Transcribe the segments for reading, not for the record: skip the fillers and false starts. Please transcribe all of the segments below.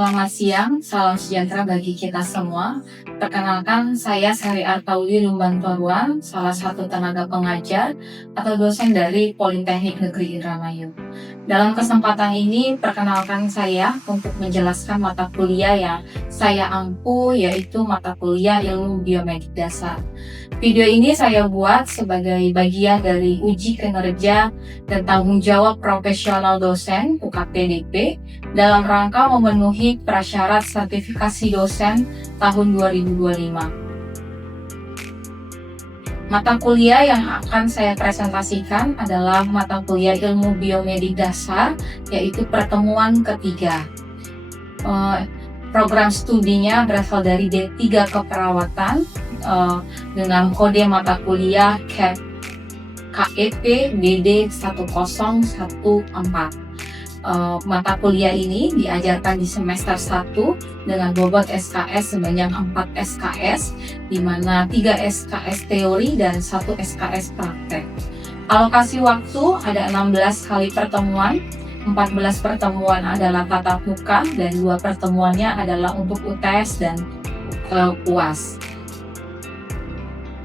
Selamat siang, salam sejahtera bagi kita semua. Perkenalkan, saya Sari Artauli Lumbantoruan, salah satu tenaga pengajar atau dosen dari Politeknik Negeri Indramayu. Dalam kesempatan ini, perkenalkan saya untuk menjelaskan mata kuliah yang saya ampu, yaitu mata kuliah Ilmu Biomedik Dasar. Video ini saya buat sebagai bagian dari uji kinerja dan tanggung jawab profesional dosen UKPDP dalam rangka memenuhi prasyarat sertifikasi dosen tahun 2025. Mata kuliah yang akan saya presentasikan adalah mata kuliah Ilmu Biomedik Dasar, yaitu pertemuan ketiga. Program studinya berasal dari D3 Keperawatan dengan kode mata kuliah KEP DD 1014. Mata kuliah ini diajarkan di semester 1 dengan bobot SKS sebanyak 4 SKS, di mana 3 SKS teori dan 1 SKS praktek. Alokasi waktu ada 16 kali pertemuan, 14 pertemuan adalah tatap muka dan 2 pertemuannya adalah untuk UTS dan UAS.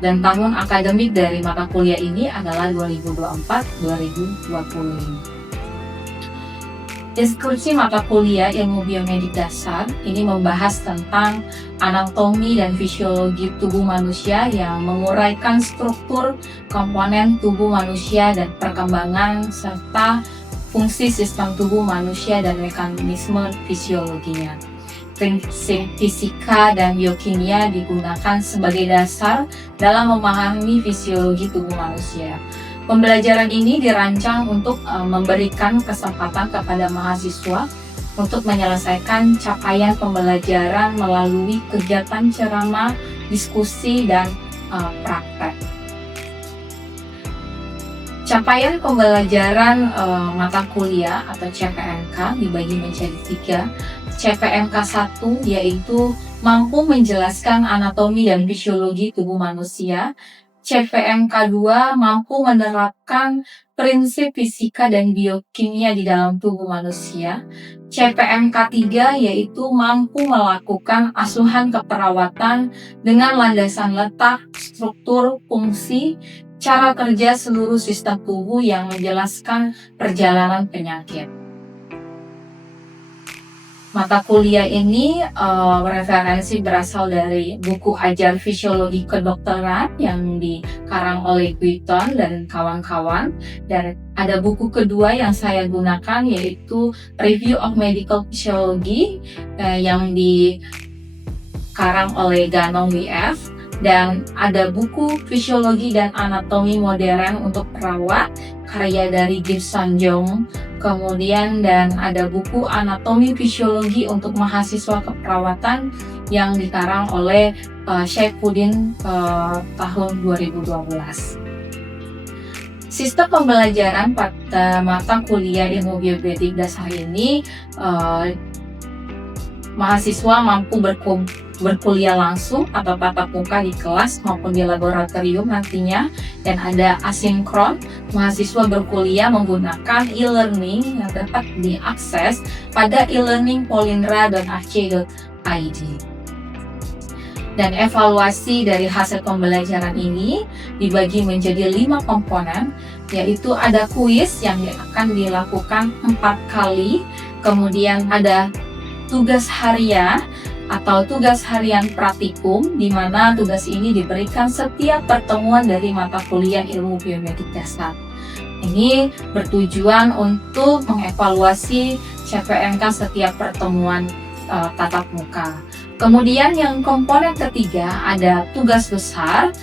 Dan tahun akademik dari mata kuliah ini adalah 2024-2025. Deskripsi mata kuliah Ilmu Biomedik Dasar ini membahas tentang anatomi dan fisiologi tubuh manusia yang menguraikan struktur komponen tubuh manusia dan perkembangan serta fungsi sistem tubuh manusia dan mekanisme fisiologinya. Prinsip fisika dan biokimia digunakan sebagai dasar dalam memahami fisiologi tubuh manusia. Pembelajaran ini dirancang untuk memberikan kesempatan kepada mahasiswa untuk menyelesaikan capaian pembelajaran melalui kegiatan ceramah, diskusi, dan praktek. Capaian pembelajaran mata kuliah atau CPMK dibagi menjadi 3. CPMK 1 yaitu mampu menjelaskan anatomi dan fisiologi tubuh manusia. CPMK 2 mampu menerapkan prinsip fisika dan biokimia di dalam tubuh manusia. CPMK 3 yaitu mampu melakukan asuhan keperawatan dengan landasan letak, struktur, fungsi, cara kerja seluruh sistem tubuh yang menjelaskan perjalanan penyakit. Mata kuliah ini referensi berasal dari buku ajar fisiologi kedokteran yang dikarang oleh Guiton dan kawan-kawan. Dan ada buku kedua yang saya gunakan yaitu Review of Medical Physiology yang dikarang oleh Ganong WF. Dan ada buku Fisiologi dan Anatomi Modern untuk Perawat karya dari Gibson Jong. Kemudian dan ada buku Anatomi Fisiologi untuk Mahasiswa Keperawatan yang dikarang oleh Syafuddin tahun 2012. Sistem pembelajaran pada mata kuliah Ilmu Biomedik Dasar ini mahasiswa mampu berkuliah langsung atau tatap muka di kelas maupun di laboratorium nantinya, dan ada asinkron, mahasiswa berkuliah menggunakan e-learning yang dapat diakses pada e-learning.polindra.ac.id. Dan evaluasi dari hasil pembelajaran ini dibagi menjadi 5 komponen, yaitu ada kuis yang akan dilakukan 4 kali, kemudian ada tugas harian atau tugas harian praktikum, di mana tugas ini diberikan setiap pertemuan dari mata kuliah Ilmu Biomedik Dasar. Ini bertujuan untuk mengevaluasi CPMK setiap pertemuan tatap muka. Kemudian yang komponen ketiga ada tugas besar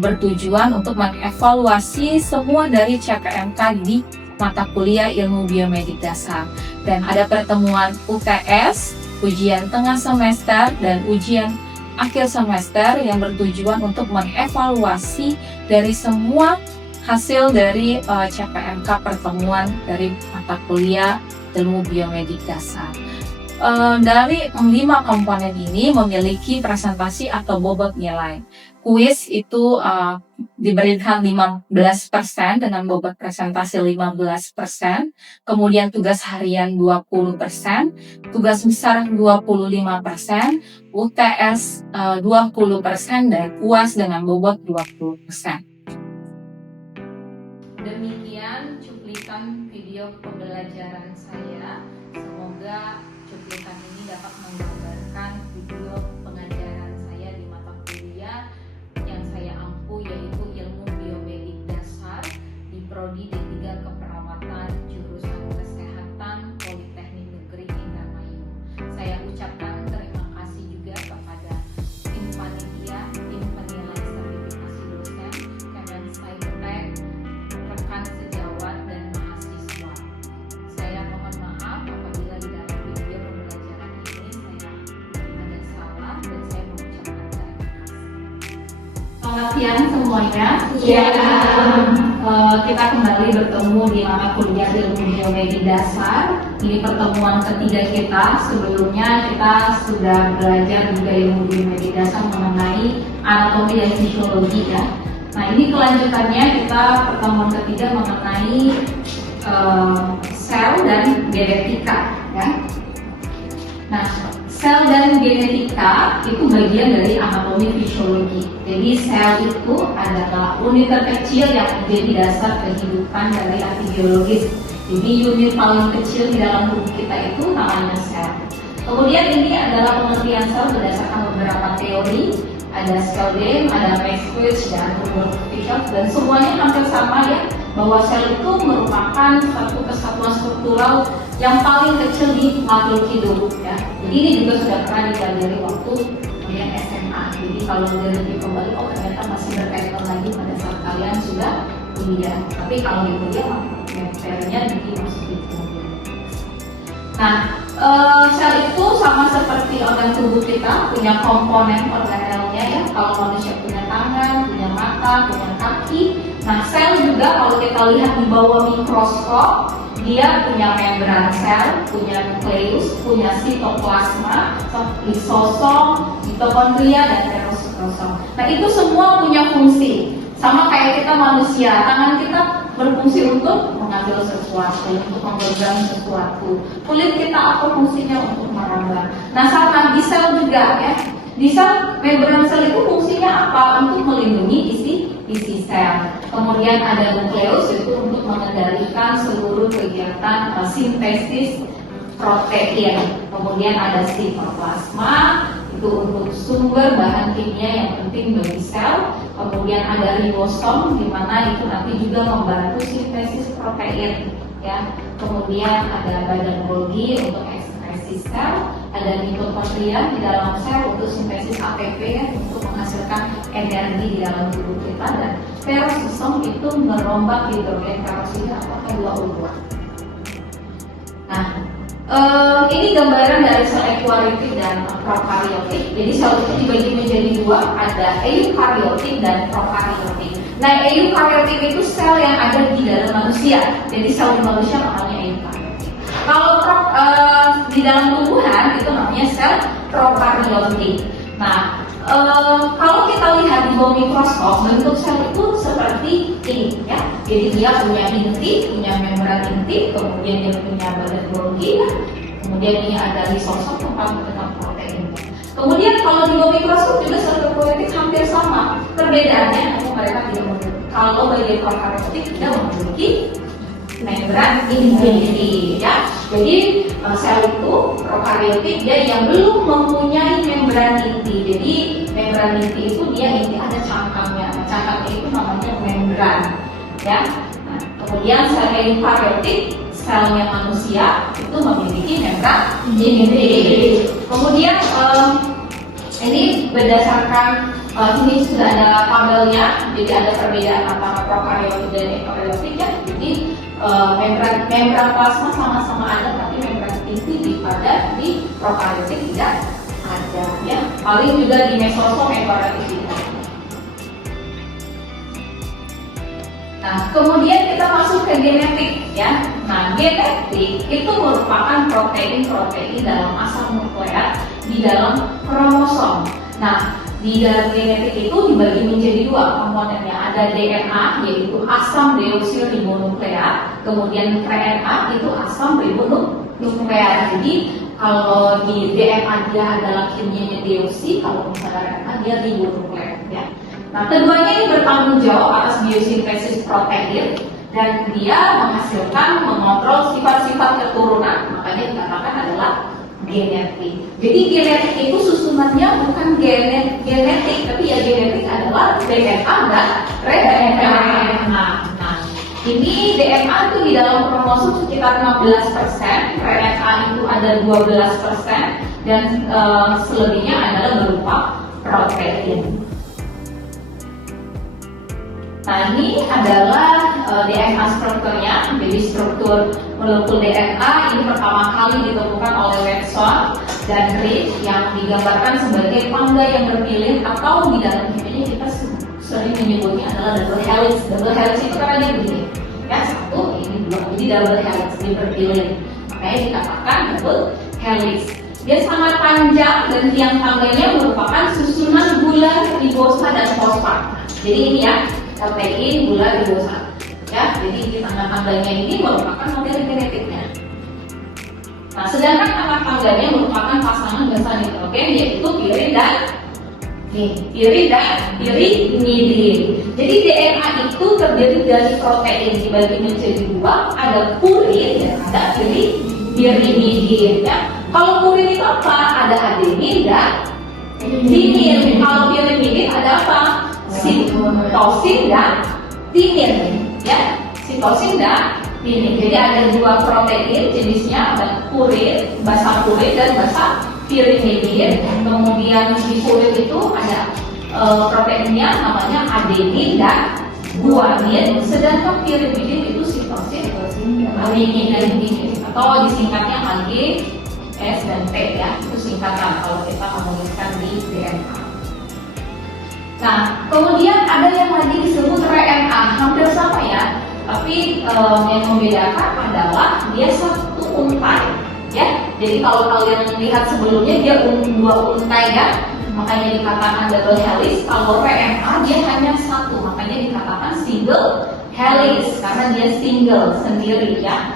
bertujuan untuk mengevaluasi semua dari CPMK di mata kuliah Ilmu Biomedik Dasar. Dan ada pertemuan UTS, ujian tengah semester, dan ujian akhir semester yang bertujuan untuk mengevaluasi dari semua hasil dari CPMK pertemuan dari mata kuliah Ilmu Biomedik Dasar. Dari 5 komponen ini memiliki presentasi atau bobot nilai. Kuis itu diberikan 15% dengan bobot presentasi 15%, kemudian tugas harian 20%, tugas besar 25%, UTS 20%, dan UAS dengan bobot 20%. Demikian cuplikan video pembelajaran saya. Semoga cuplikan ini dapat menggambarkan video pengajaran saya di mata kuliah yang saya ampu, yaitu ilmu biomedik dasar di Prodi D3 Keperawatan jurusan Kesehatan Politeknik Negeri Indramayu. Saya ucapkan terima kasih juga kepada tim panitia, tim penilai sertifikasi dosen, Kemensaiptek, rekan sejawat, dan mahasiswa. Saya mohon maaf apabila di dalam video pembelajaran ini saya ada salah, dan saya mengucapkan terima kasih. Selamat siang semuanya. Kita kembali bertemu di mata kuliah ilmu biomedik dasar. Ini pertemuan ketiga kita. Sebelumnya kita sudah belajar juga ilmu biomedik dasar mengenai anatomi dan fisiologi ya. Nah, ini kelanjutannya, kita pertemuan ketiga mengenai sel dan genetika ya. Nah, sel dan genetika itu bagian dari anatomi fisiologi. Jadi sel itu adalah unit terkecil yang menjadi dasar kehidupan dari arti biologis. Jadi unit paling kecil di dalam tubuh kita itu namanya sel. Kemudian ini adalah pengertian sel berdasarkan beberapa teori. Ada Skeldem, ada Maxwell, dan Rudolf Virchow, dan semuanya hampir sama ya, bahwa sel itu merupakan satu kesatuan struktural yang paling kecil di makhluk hidup ya. Jadi ini juga sudah pernah dipelajari waktu kalian SMA. Jadi kalau direview kembali, oh ternyata masih berkaitan lagi pada saat kalian sudah kuliah. Tapi kalau di kuliah, materinya dimasukin kemudian. Nah, sel itu sama seperti organ tubuh kita, punya komponen organelnya ya. Kalau manusia punya tangan, punya mata, punya kaki. Nah, sel juga kalau kita lihat di bawah mikroskop, dia punya membran sel, punya nukleus, punya sitoplasma, lisosom, mitokondria, dan peroxisosom. Nah, itu semua punya fungsi. Sama kayak kita manusia, tangan kita berfungsi untuk mengambil sesuatu, untuk menggenggam sesuatu. Kulit kita apa fungsinya? Untuk meraba. Nah, sama di sel juga ya. Di sel, membran sel itu fungsinya apa? Untuk melindungi isi sel. Kemudian ada nukleus, itu untuk mengendalikan seluruh kegiatan sintesis protein. Kemudian ada sitoplasma, itu untuk sumber bahan kimia yang penting bagi sel. Kemudian ada ribosom, di mana itu nanti juga membantu sintesis protein ya. Kemudian ada badan Golgi untuk ekspresi sel, ada mitokondria di dalam sel untuk sintesis ATP ya, untuk menghasilkan energi di dalam tubuh kita, dan peroxisom itu merombak hidrogen peroksida atau H2O2. Nah, ini gambaran dari sel eukariotik dan prokariotik. Jadi sel itu dibagi menjadi dua, ada eukariotik dan prokariotik. Nah, eukariotik itu sel yang ada di dalam manusia. Jadi sel di manusia namanya eukariotik. Kalau di dalam tumbuhan itu namanya sel prokariotik. Nah, kalau kita lihat di bawah mikroskop, bentuk sel itu seperti ini ya. Jadi dia punya inti, punya membran inti, kemudian dia punya badan Golgi, kemudian ini ada lisosom tempat menetap protein. Kemudian kalau di bawah mikroskop juga sel prokariotik hampir sama. Perbedaannya mereka tidak memiliki. Kalau bagi prokariotik dia memiliki membran inti ya. Jadi sel itu prokariotik dia yang belum mempunyai membran inti. Jadi membran inti itu dia inti ada cangkangnya. Nah, cangkangnya itu namanya membran ya. Nah, kemudian sel eukariotik, selnya manusia itu memiliki membran inti. Kemudian ini berdasarkan ini sudah ada tabelnya. Jadi ada perbedaan antara prokariotik dan eukariotik ya. Jadi membran plasma sama-sama ada, tapi membran inti di prokariotik tidak ada ya. Paling juga di mesosom eukariotik tidak. Nah, Nah, kemudian kita masuk ke genetik ya. Nah, genetik itu merupakan protein-protein dalam asam nukleat di dalam kromosom. Nah, di dalam genetik itu dibagi menjadi dua komponennya. Ada DNA yaitu asam deoksiribonukleat, kemudian RNA itu asam ribonukleat. Jadi kalau di DNA dia adalah kimianya deoksi, kalau misalnya RNA dia ribonukleat ya. Nah, keduanya ini bertanggung jawab atas biosintesis protein dan dia menghasilkan, mengontrol sifat-sifat keturunan, makanya dikatakan adalah genetik. Jadi genetik itu susunannya bukan genetik, tapi ya genetik adalah DNA dan RNA. Nah, ini DNA itu di dalam kromosom sekitar 16%, RNA itu ada 12%, dan selebihnya adalah berupa protein. Nah, ini adalah DNA strukturnya. Jadi struktur molekul DNA ini pertama kali ditemukan oleh Watson dan Crick yang digambarkan sebagai pangga yang berpilih, atau di dalam kimianya kita sering menyebutnya adalah double helix. Double helix itu karena dia begini, ya, satu ini dua, jadi double helix dia berpilih, makanya dikatakan double helix. Dia sangat panjang dan tiang tangganya merupakan susunan gula, ribosa dan fosfat. Jadi ini ya, protein, gula, ribosa. Ya, jadi di tangga-tangganya ini merupakan model genetiknya. Nah, sedangkan anak tangganya merupakan pasangan basa nitrogen yaitu pirin dan pirimidin. Jadi DNA itu terdiri dari protein dibagi menjadi dua, ada purin dan ada pirimidin. Ya. Kalau purin itu apa? Ada adenin dan timin. Kalau pirimidin ada apa? Sitosin dan timin, ya, sitosin dan timin. Jadi ada dua protein jenisnya, ada purin, basa purin dan basa pirimidin. Kemudian di purin itu ada proteinnya namanya adenin dan guanin, sedangkan pirimidin itu sitosin, adenin atau disingkatnya AG, S dan T ya, itu singkatan kalau kita ngomongin di DNA. Nah, kemudian ada yang lagi disebut RNA, hampir sama ya, tapi yang membedakan adalah dia satu untai, ya. Jadi kalau kalian lihat sebelumnya dia dua untai ya, makanya dikatakan double helix. Kalau RNA dia hanya satu, makanya dikatakan single helix karena dia single sendiri ya.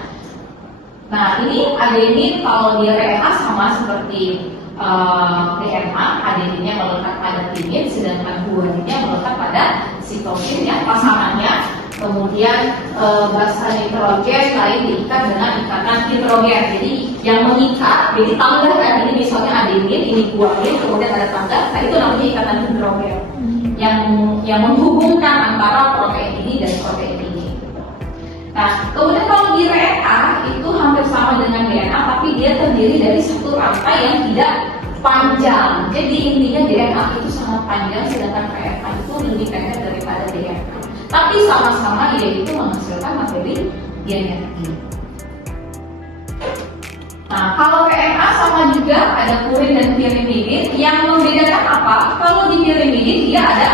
Nah, ini adenin kalau di RNA sama seperti DNA, adeninnya melekat pada timin, sedangkan guaninnya melekat pada sitosin yang pasangannya. Kemudian basa nitrogen lain diikat dengan ikatan hidrogen. Jadi yang mengikat, jadi tangga kan ini misalnya adenin, ini guanin, kemudian ada tangga, nah itu namanya ikatan hidrogen. Yang menghubungkan antara protein ini dan protein ini. Nah, kemudian kalau di RNA itu hampir sama dengan DNA, tapi dia terdiri dari satu rantai yang tidak panjang. Jadi intinya DNA itu sangat panjang, sedangkan RNA itu lebih pendek daripada DNA. Tapi sama-sama yaitu menghasilkan materi genetik. Nah, kalau RNA sama juga ada purin dan pirimidin. Yang membedakan apa? Kalau di pirimidin dia ada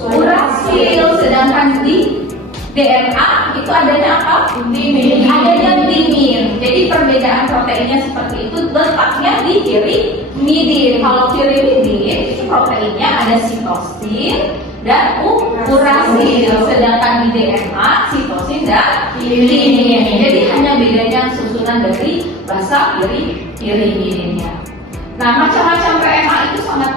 urasil, sedangkan di DNA itu adanya apa? Timin. Adanya timin. Jadi perbedaan proteinnya seperti itu, letaknya di pirimidin. Kalau pirimidin itu proteinnya ada sitosin dan urasil, sedangkan di DNA sitosin dan timin. Jadi hanya bedanya susunan dari basa pirimidinnya. Nah, macam-macam RNA itu sangat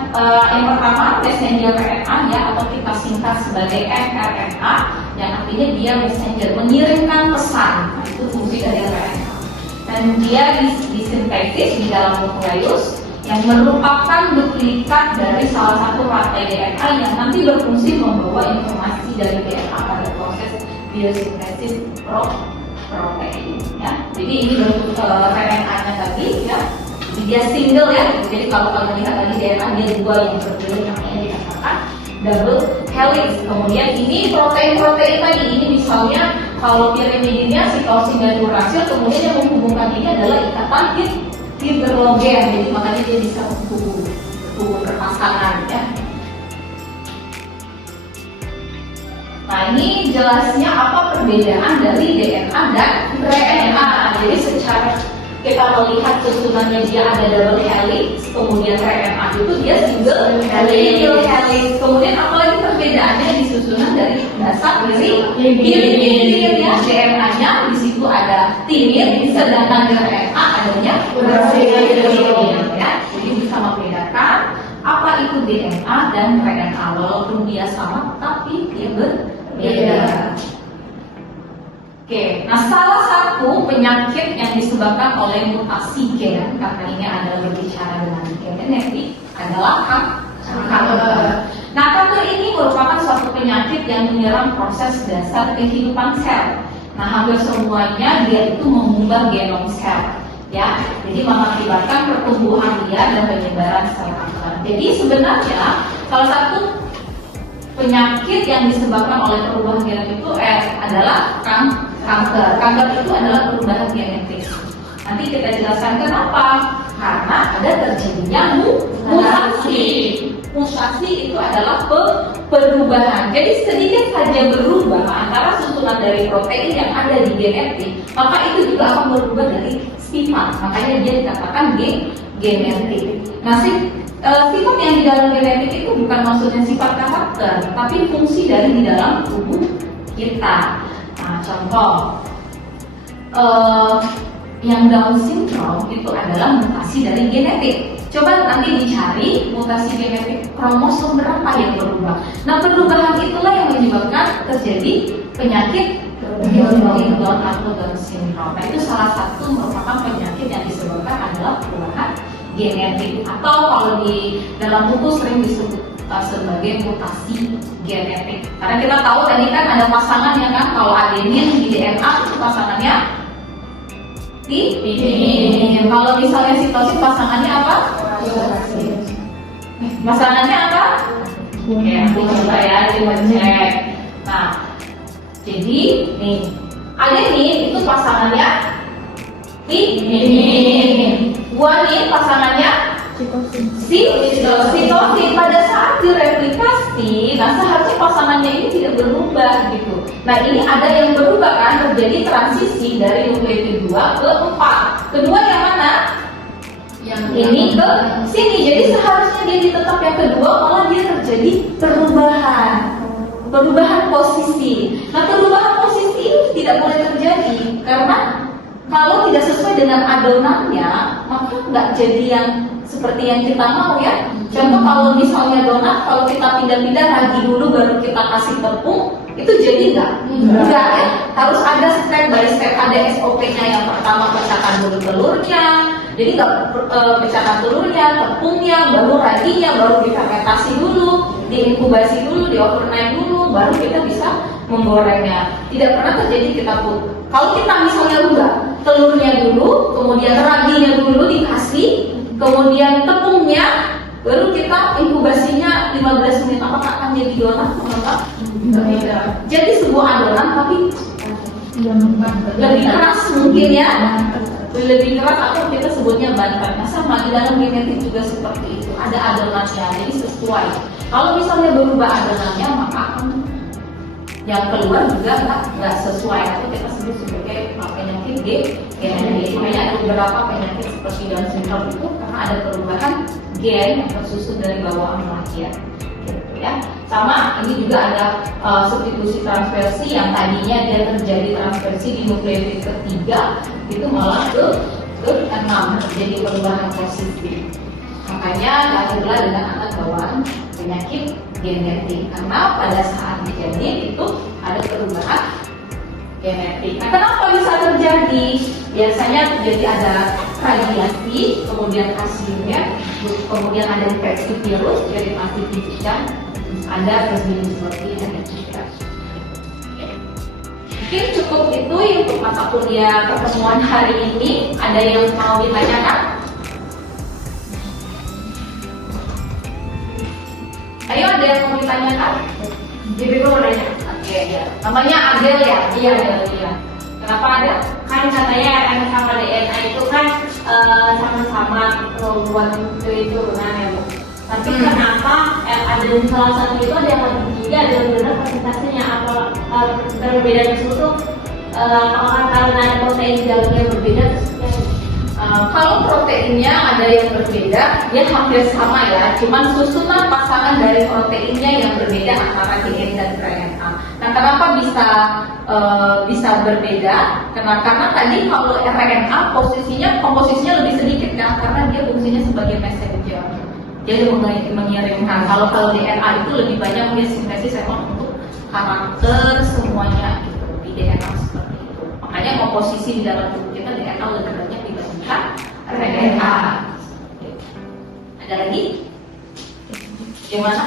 yang pertama messenger RNA ya, atau kita singkat sebagai mRNA, yang artinya dia messenger, mengirimkan pesan. Nah, itu fungsi dari RNA. Dan dia disintesis di dalam nukleus yang merupakan duplikat dari salah satu rantai DNA yang nanti berfungsi membawa informasi dari DNA pada proses biosintesis protein. Ya. Jadi ini bentuk RNA-nya tadi ya. Dia single ya, jadi kalau kalian lihat tadi DNA dia dua yang berbeda, namanya dikatakan double helix. Kemudian ini protein-protein tadi, ini misalnya kalau pirimidinnya sitosin dan urasil, kemudian yang menghubungkan ini adalah ikatan hidrogen, jadi makanya dia bisa menghubung berpasangan ya. Nah, Nah, ini jelasnya apa perbedaan dari DNA dan RNA. Jadi secara kita melihat susunannya dia ada double helix, kemudian RNA itu dia single helix. Kemudian apalagi perbedaannya di susunan dari dasar dari tir ya, DNA-nya di situ ada tir, sedangkan di RNA adanya ya. Jadi bisa membedakan apa itu DNA dan RNA, walaupun dia sama tapi dia berbeda. Oke, nah salah satu penyakit yang disebabkan oleh mutasi gen, karena ini adalah berbicara dengan genetik, adalah kanker. Nah, kanker ini merupakan suatu penyakit yang menyerang proses dasar kehidupan sel. Nah, hampir semuanya dia itu mengubah genom sel, ya. Jadi mengakibatkan pertumbuhan liar dan penyebaran sel kanker. Jadi sebenarnya salah satu penyakit yang disebabkan oleh perubahan genetik itu adalah kanker. Kanker itu adalah perubahan genetik. Nanti kita jelaskan kenapa. Karena ada terjadinya mutasi. Mutasi itu adalah perubahan. Jadi sedikit saja berubah antara susunan dari protein yang ada di genetik, maka itu juga akan berubah dari sifat. Makanya dia dikatakan genetik. Nah, sifat yang di dalam genetik itu bukan maksudnya sifat karakter, tapi fungsi dari di dalam tubuh kita. Nah, contoh yang Down syndrome itu adalah mutasi dari genetik. Coba nanti dicari mutasi genetik kromosom berapa yang berubah. Nah, perubahan itulah yang menyebabkan terjadi penyakit Down atau Down syndrome. Nah, itu salah satu merupakan penyakit yang disebabkan adalah perubahan genetik, atau kalau di dalam buku sering disebut sebagai mutasi genetik. Karena kita tahu tadi kan ada pasangannya kan, kalau adenin di DNA itu pasangannya timin. Kalau misalnya sitosin pasangannya apa? Pasangannya apa? Ya, coba ya dicek. Nah, jadi nih adenin itu pasangannya timin. Guanin pasangannya sitosin. Pada saat direplikasi, nah seharusnya pasangannya ini tidak berubah gitu. Nah, ini ada yang berubah kan, terjadi transisi dari nukleotid 2 ke 4. Kedua yang mana? Yang ini ke sini. Jadi seharusnya dia di tetap yang kedua, malah dia terjadi perubahan posisi. Nah, perubahan posisi itu tidak boleh terjadi karena kalau tidak sesuai dengan adonannya, maka nggak jadi yang seperti yang kita mau ya. Contoh kalau misalnya donat, kalau kita pindah-pindah ragi dulu baru kita kasih tepung, itu jadi nggak? Enggak ya. Harus ada step by step, ada SOP-nya. Yang pertama pecahkan dulu telurnya, jadi nggak pecahkan telurnya, tepungnya, baru raginya, baru difermentasi dulu, diinkubasi dulu, di overnight dulu, baru kita bisa menggorengnya. Tidak pernah terjadi kita pun. Kalau kita misalnya rubah telurnya dulu, kemudian raginya dulu dikasih, kemudian tepungnya, baru kita inkubasinya 15 menit, apakah akan jadi donat? Jadi sebuah adonan tapi lebih keras mungkin ya, lebih keras atau kita sebutnya bantat. Nah, sama di dalam genetik juga seperti itu, ada adonannya, jadi sesuai. Kalau misalnya berubah adonannya, maka akan yang keluar juga nggak sesuai, atau kita sebut sebagai penyakit genetik. Makanya ada beberapa penyakit seperti Down syndrome itu karena ada perubahan gen yang tersusun dari bawaan lahir, gitu ya. Sama ini juga ada substitusi transversi yang tadinya dia terjadi transversi di nukleotid ketiga, itu malah ke 6 terjadi perubahan posisi. Makanya lahirlah dengan anak bawaan penyakit genetik, karena pada saat dijanin itu ada perubahan genetik. Nah, kenapa bisa terjadi? Biasanya terjadi ada radiasi, kemudian hasilnya, kemudian ada infeksi virus, jadi masih fisika, ada terjadi seperti ini juga. Mungkin cukup itu untuk mata kuliah pertemuan hari ini. Ada yang mau ditanyakan? Ayo, ada yang mau ditanyakan? Jadi mau nanya. Oke, ya. Namanya Adel ya? Iya, iya. Kenapa ada? Kan katanya RNA sama DNA itu kan sama-sama membuat turunan ya Bu. Tapi kenapa ada di salah satu itu ada yang bertiga, ada yang benar presentasinya apa perbedaan tersebut tuh apakah karena ada protein di dalamnya yang berbeda? Kalau proteinnya ada yang berbeda, dia hampir sama ya, cuman susunan pasangan dari proteinnya yang berbeda antara DNA dan RNA. Nah, kenapa bisa berbeda? Karena tadi kalau RNA komposisinya lebih sedikit kan, karena dia fungsinya sebagai messenger. Dia mengirimkan. Kalau DNA itu lebih banyak dia sintesis emang untuk karakter semuanya gitu, di DNA seperti itu. Makanya komposisi di dalam tubuh kita DNA lebih banyak dibandingkan RNA. Ada lagi? Gimana?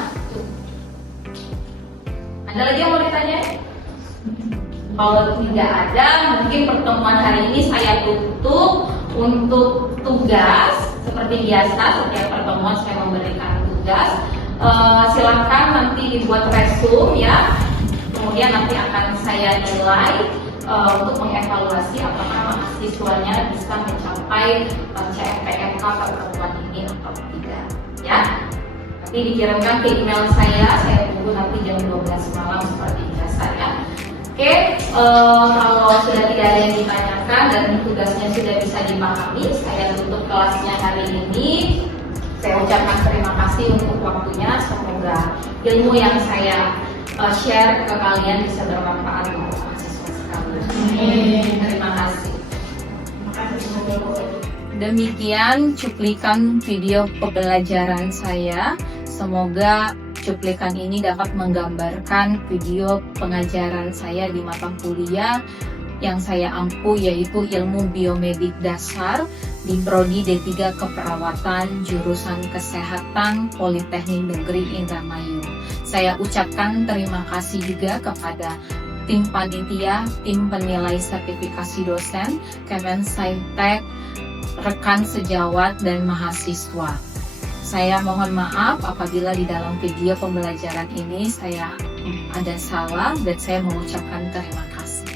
Ada lagi yang mau ditanya? Kalau tidak ada, mungkin pertemuan hari ini saya tutup untuk tugas. Seperti biasa, setiap pertemuan saya memberikan tugas. Silakan nanti dibuat resume ya. Kemudian nanti akan saya nilai untuk mengevaluasi apakah mahasiswanya bisa mencapai CMPMK pertemuan ini atau tidak. Ya. Nanti dikirimkan ke email saya tunggu nanti jam 12 malam seperti biasa ya. Oke, kalau sudah tidak ada yang ditanyakan dan tugasnya sudah bisa dipahami, saya tutup kelasnya hari ini. Saya ucapkan terima kasih untuk waktunya. Semoga ilmu yang saya share ke kalian bisa bermanfaat untuk mahasiswa sekalian. Terima kasih. Demikian cuplikan video pembelajaran saya. Semoga cuplikan ini dapat menggambarkan video pengajaran saya di mata kuliah yang saya ampu, yaitu ilmu biomedik dasar di Prodi D3 Keperawatan jurusan Kesehatan Politeknik Negeri Indramayu. Saya ucapkan terima kasih juga kepada tim panitia, tim penilai sertifikasi dosen, Kemensaintek, rekan sejawat dan mahasiswa. Saya mohon maaf apabila di dalam video pembelajaran ini saya ada salah dan saya mengucapkan terima kasih.